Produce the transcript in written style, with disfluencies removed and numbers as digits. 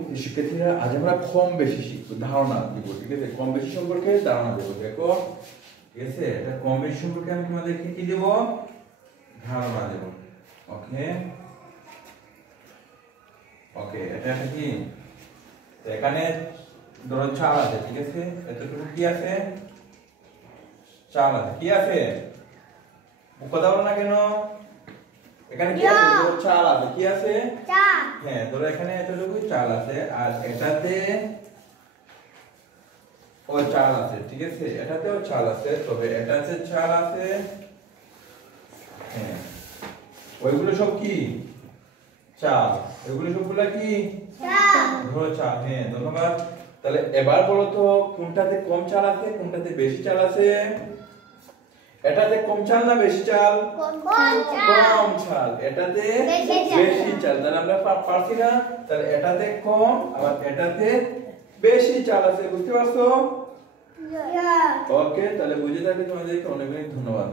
শিক্ষার্থীরা আজ আমরা কম বেশি শিখবো, ধারণা দিব। ঠিক আছে, কম বেশি সম্পর্কে ধারণা দেবো। দেখো, ঠিক আছে, এটা কম বেশি সম্পর্কে আমি তোমাদেরকে কি দেব, ধারণা দেব। ওকে ওকে, এটা কি, এখানে ধরো চাল আছে, ঠিক আছে, এতটুকু কি আছে, চাল আছে, কি আছে, কথা বলো না কেন, এখানে কি আছে, ধরো চাল আছে, কি আছে, হ্যাঁ, ধরো এখানে এতটুকু চাল আছে, আর এটাতে ও চাল আছে, ঠিক আছে, এটাতেও চাল আছে, তবে এটাতে চাল আছে, হ্যাঁ, ওইগুলো সব কি, চাল, ওইগুলো সবগুলা কি, ধরো চাল। হ্যাঁ, ধন্যবাদ। তাহলে এবার বলো তো, কোনটাতে কম চাল আছে, কোনটাতে বেশি চাল আছে? এটাতে কম চাল না বেশি চাল? কম চাল। এটাতে বেশি চাল। তাহলে আমরা পারছি না, তাহলে এটাতে কম আবার এটাতে বেশি চাল আছে, বুঝতে পারছো? ওকে, তাহলে বুঝে থাকলে তোমাদেরকে অনেক অনেক ধন্যবাদ।